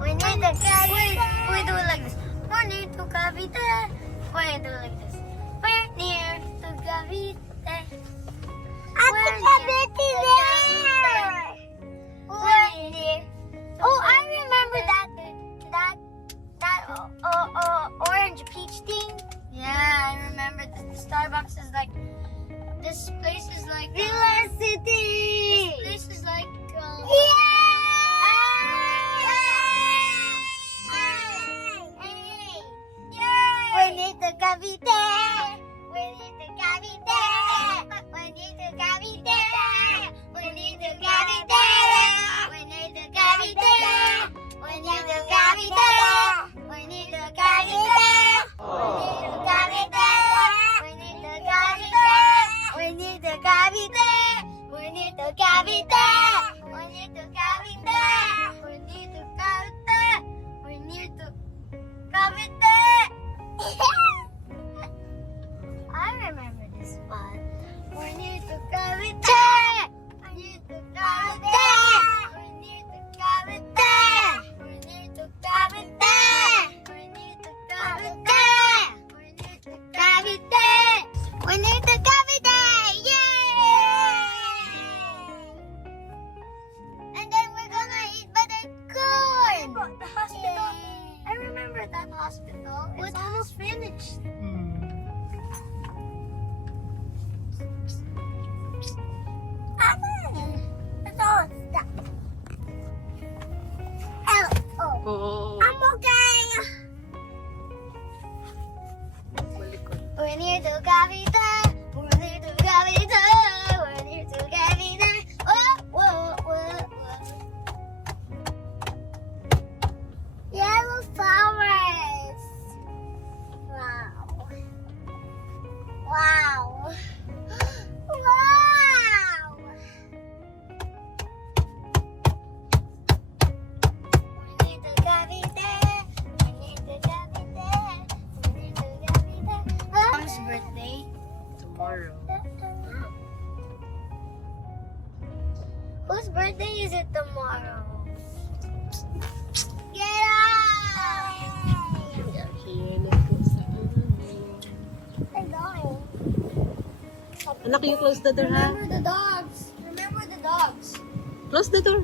We need to Cavite. We do it like this. We're near to Cavite. We do it like this. We're near to Cavite. We're near to Cavite. We're near. Oh, I remember that orange peach thing. Yeah, I remember. The Starbucks is like. This place is like Villa City. This place is like We need to Cavite. We need to Cavite. We need to Cavite. We need to Cavite. We need to Cavite. We need to Cavite. We need to Cavite. We need to Cavite. We need to Cavite. We need to Cavite. We need to Cavite. We need to Cavite. We need to Cavite. I remember this spot. We need to Cavite. We need to Cavite. We need to Cavite. We need to Cavite. We need to Cavite. We need to Cavite. We need to Cavite. Yay! And then we're gonna eat butter corn. The hospital. I remember that hospital. It's almost finished. Oo. I'm okay. We need to Cavite. We need to Cavite. We need to Cavite. Whoa. Yellow flowers. Wow. Wow. We need to Cavite. We need to Cavite. We need to Cavite. Mom's birthday. Tomorrow. Whose birthday is it tomorrow? Get out! I'm going. Anak, you close the door, ha? Remember the dogs. Remember the dogs. Close the door.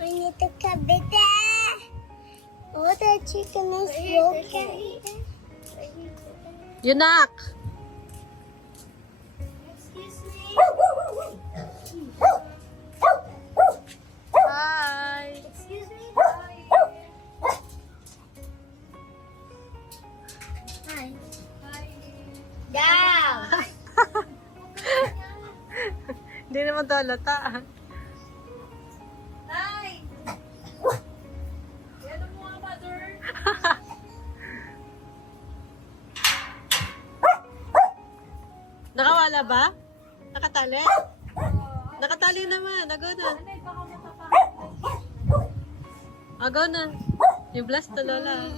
We need to Cavite. Oh, the chicken is broken. Yunak! Excuse me. Hi! Excuse me. Hi. Down. Hindi naman to halata. Hi. Yan mo nga, mother. Nakawala ba? Nakatali? Nakatali naman. Agaw na. Agaw na. Yung blast to, Lola.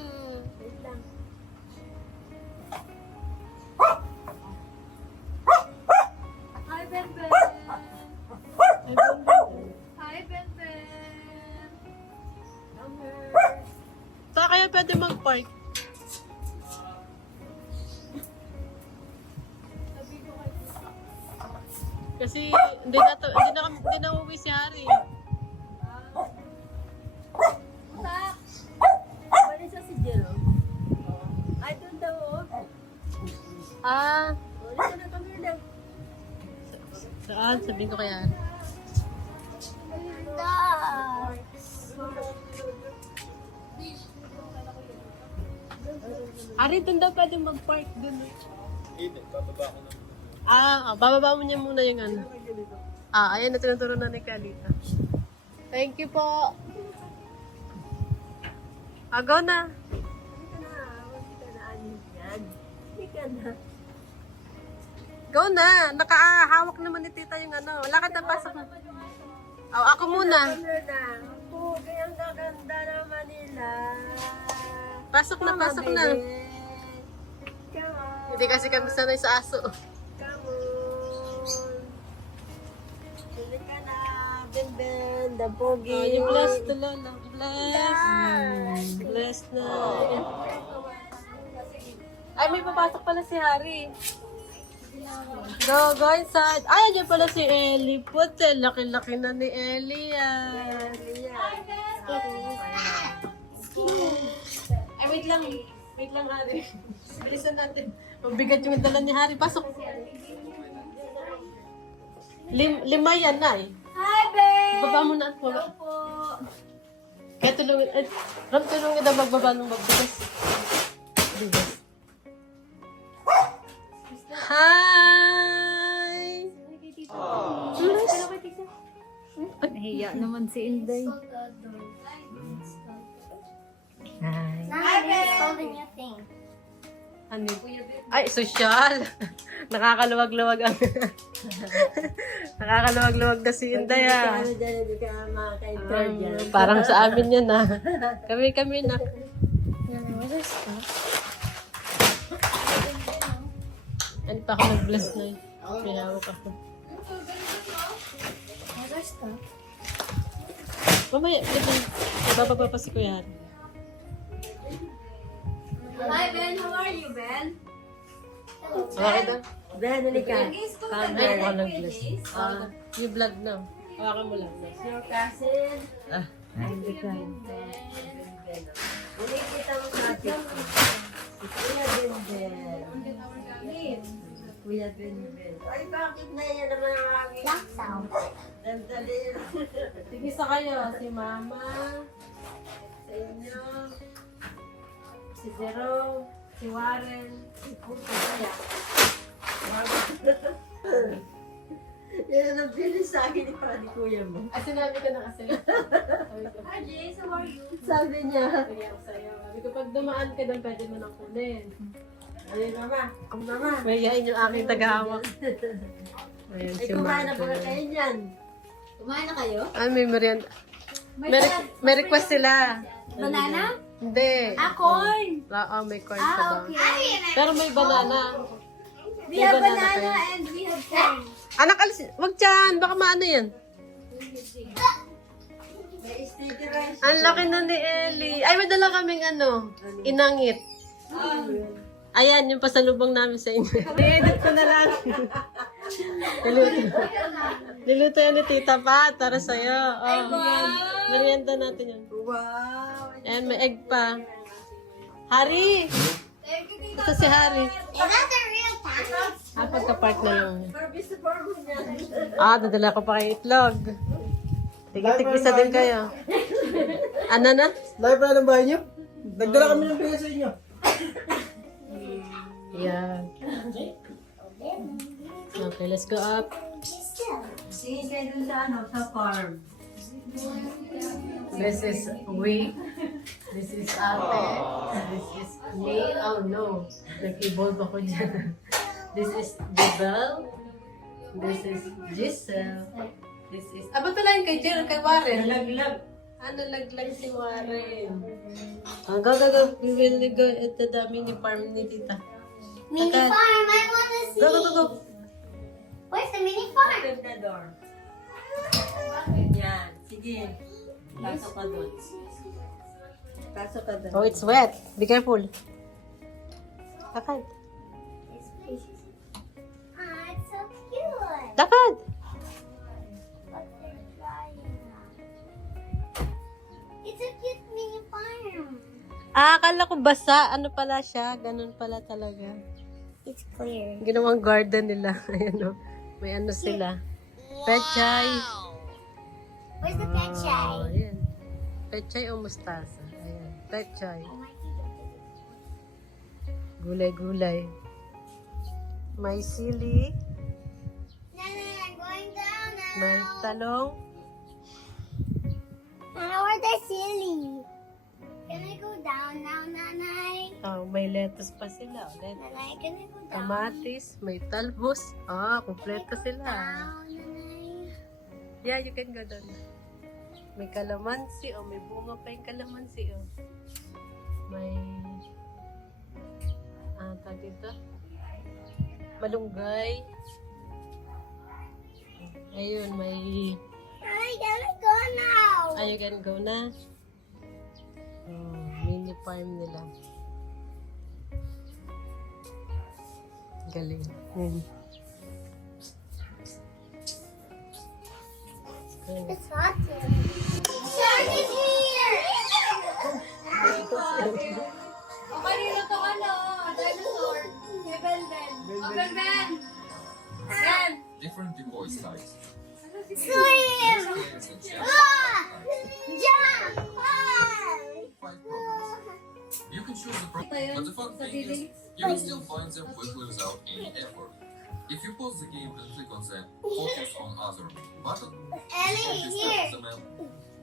Hi, Ben Ben. Ay, bumbu. Hi, Ben Ben. Saan kaya pwede mag-park? Kasi hindi na uwi si Harry. Wala siya si Jerome. I don't know. Ah, Wala siya na kami lang. saan? Sabihin ko kaya. Harry, doon daw pwede mag-park doon. Hindi, bababa ko na. Bababa mo niya muna yung ano. Ayan na tinuturo na ni Kalita. Thank you po. Agaw na. Hindi ka na ano yan. Hindi ka na. Go na. Nakahawak naman ni tita yung ano. Lakad na, pasok na. Ako muna. Ano na? Po, kaya ang gaganda naman nila. Pasok na, pasok na. Come on. Hindi kasi kami sanay sa aso. Come on. na pogi. Oh, you blessed the Lola. Blessed. Blessed na. Ay, may papasok pala si Harry. Go inside. Ay, andyan pala si Ellie. Puti, laki-laki na ni Ellie. Ay, wait lang. Wait lang, Harry. Bilisan natin. Mabigat yung dala ni Harry. Pasok. Lima yan na eh. Hi, babe! Baba mo na at po. Kaya tulungin. Ram, tulungin na magbaba ng magbigas. Bigas. Hi! Nahiya naman si Inday. Hi, babe! Holding your thing. Ano? Ay, sosyal. Nakakaluwag-luwag ang... Nakakaluwag-luwag na si Inday ah. Ano dyan, hindi ka makakaintern dyan. Parang sa amin yan ah. Kami na. Ano pa ako nag-bless na yun? Pinawak ako. Mamaya, bababa pa si Kuya Harry. Hi, Ben. How are you, Ben? Okay na? Ben, halika. Ay, ako nag-bless. Yung vlog na. Hawakan mo lang. Your cousin. Halika. Hindi kita mo natin. Si Kuya Benben. Kuya Benben. Ay, bakit na yan naman ang aming... Black sound. Dali. Sige sa kayo. Si Mama. Sa inyo. Si Jerome. Si Warren. Si Puto. Kaya. Yan ang bilis sa akin ni Kuya mo. Ay, sinabi ko na kasi. Hi, Jace. How are you? Sabi niya. Sabi ako sa'yo. Sabi ko, pag dumaan ka doon, pwede mo nang kunin. Ayun mama. Kung mama. Mayayain yung aking tagahawak. Ayan, Ay, kumain na pala kayo niyan. Kumain na kayo? Ah, may merienda. May request sila. Banana? Hindi. Corn. Oo, may corn pa daw. Okay. Pero may banana. We have banana banana kayo. and we have corn. Anak, alis. Wag dyan. Baka maano yan. May sticker rice. Ang laki na ni Ellie. Ay, may dala kaming inangit. Ayan, yung pasalubong namin sa inyo. I-edit ko na lang. Niluto yan ni Tita Pat para sa'yo. Oh, merienda natin yan. Wow. Ayan, may egg pa. Harry! Ito si Harry. Is that the real tacos? Pagka-part na lang. Barbie sa farm niya. Dadala ko pa kayo itlog. Tigit-tig-isa din kayo. Ano na? Lahat pa ng bahay niyo? Nagdala kami ng pila sa inyo. Yeah. Okay, let's go up. Sige kayo dun sa sa farm. This is we. This is ate. This is me. Oh no. Nag-evolve ako dyan. This is Jebel. This is Giselle. This is... ba't pala yung kay Jill, kay Warren? Laglag. Nalaglag si Warren. Go. We will go at the mini farm ni Tita. Mini Agad. farm. I want to see. Go. Where's the mini farm? Open the door. Yan. Sige. Pasok ka doon. Pasok ka doon. Oh, it's wet. Be careful. Lakad. It's so cute. Lakad! But they're drying now. It's a cute mini farm. Akala ko basa. Ano pala siya? Ganun pala talaga. It's clear. Ginawang garden nila. Ayan o. May ano sila. Pechay. Where's the pechay? Oh, ayan. Pechay o mustasa. Ayan. Pechay. Gulay-gulay. May sili. Nana, I'm going down now. May talong. Nana, where's the silly? Can I go down now, Nanay? Oh, may lettuce pa sila. Nanay, can I go down? Kamatis. May talbos. Kompleto sila. Down, Nanay. Yeah, you can go down. May kalamansi. May bunga pa yung kalamansi. May... tawag dito? Malunggay. Ayun, may... Nanay, can I go now? Ay, you can go na. Oh, mini farm nila. Galing. Yan. Yan. It's hot here. Shark is here! O kanino to dinosaur? Kay Ben. O Ben! Ben! Different decoy styles. Swim! Players and chefs Ah! type. Jump! Ah! 5 problems. You can choose the problem, but the fun thing is, you can still find them quickly without any effort. If you pause the game and click on the Focus on Other button, Ellie, disturb here! the map,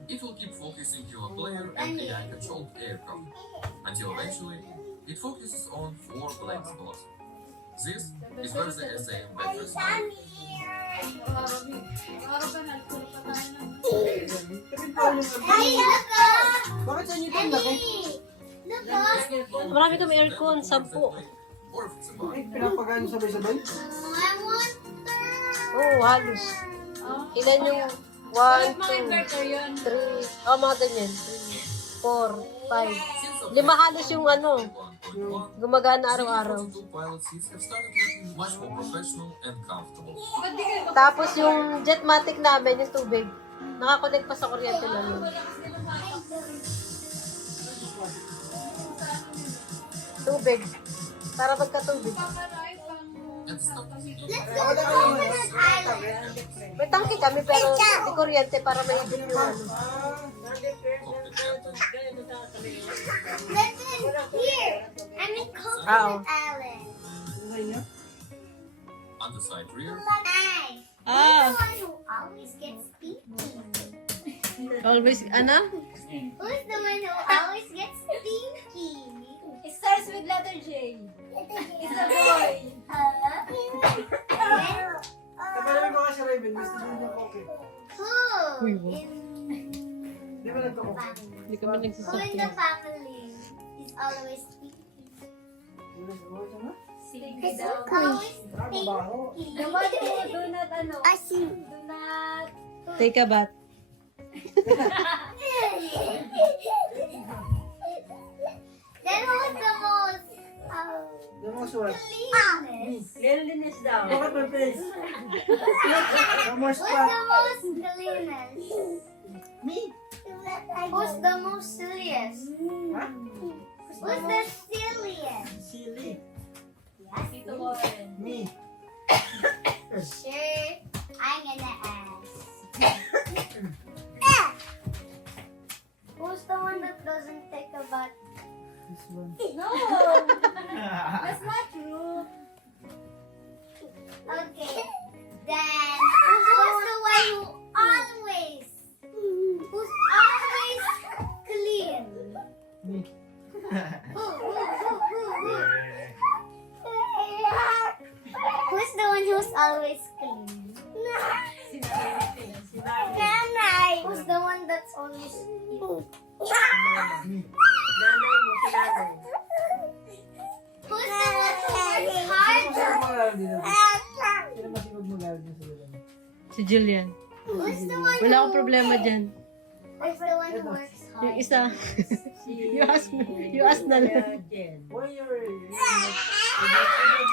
it will keep focusing your player and AI-controlled aircraft, until eventually, it focuses on 4 blank spots. This is where the SAM batteries are. Hey, look up! Bakit sa inyo ito laki? Ellie! Look up! Marami kami aircon, 10. Or if it's a bar. Ay, pinapagano sabay-sabay? I want Oh, halos. Ilan yung 1, 2, 3, oh mga ganyan. 3, 4, 5. 5 halos yung ano, gumagana araw-araw. Pilot seats have started looking much more professional and comfortable. Tapos yung jetmatic namin, yung tubig, nakakonect pa sa kuryente namin. Tubig. Para magkatubig. And stuff is Let's go to Coconut Island! May tangke kami pero di kuryente para may ibig yung ano. Listen, here! I'm in Coconut Oh. Island. Ano sa inyo? on the side rear. Nice! Ah, Who's the one who always gets stinky? always, ano? Who's the one who always gets stinky? It starts with letter J. It's a boy. Kapalamin ko kasi Raven, gusto din niya koke. Who? Uy, wow. Di ba nagkako? Family. Hindi kami Who in nagsasakyan. the family is always stinky? Wala siya nga? Who's always Ah, mabaho. stinky? The one who do not I see. do not. Take a bath. Then who's the most Di mo suwat. cleanest? Cleanliness daw. Bakit may face? No more Who's spot. the most cleanest? Me? Who's the most silliest? Ha? Who's the silliest? Silly. Yes, Dito ko rin. Me. sure. I'm gonna ask. Who's the one that doesn't take a bath? This one. No! That's not true. Okay. Then who's the one who's always clean? Me. Who? Who's the one who's always clean? Nanay. Who's the one that's always Me. Who's the one who works Sino hard? masipag mag-aaral dito? Sino masipag mag-aaral dito sa dito? Si Julian. Who's the one Wala akong problema dyan. Who's the one who works hard? Yung isa. you ask na lang. Why you don't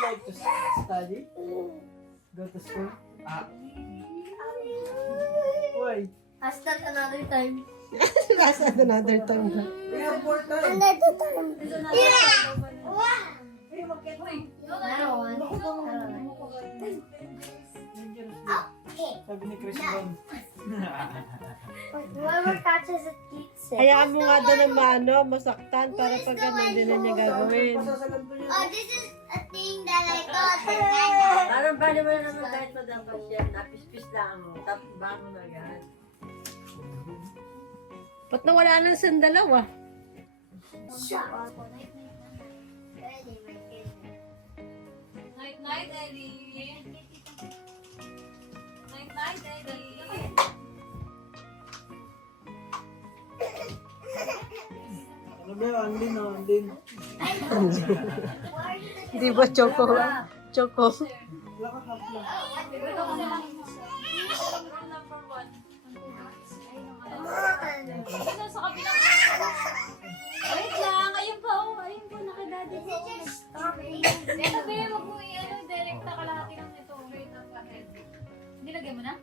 like to study? Go to school? Why? Ask that another time. Last another time na. We have more time. Another time. Dito na Yeah. lang. Wow. Hey, bakit? Uy. I don't want. Okay. Sabi ni Chris Brown. Whoever catches it eats it. Hayaan mo nga doon ng mano, masaktan para pag ganun din na niya gagawin. Pasasalan to niya. Oh, this is a thing that I got. Parang bali mo naman kahit madampas siya, napispis lang mo, tapos bago na yan. Ba't nawala ng sandalaw ah? Night night, Ellie. Night night, Ellie. Ano ba yun? Andin, no? Andin. Di ba choco? Choco. Wala ka half lang. Ito ko na lang. Room number 1. Nilagay mo na?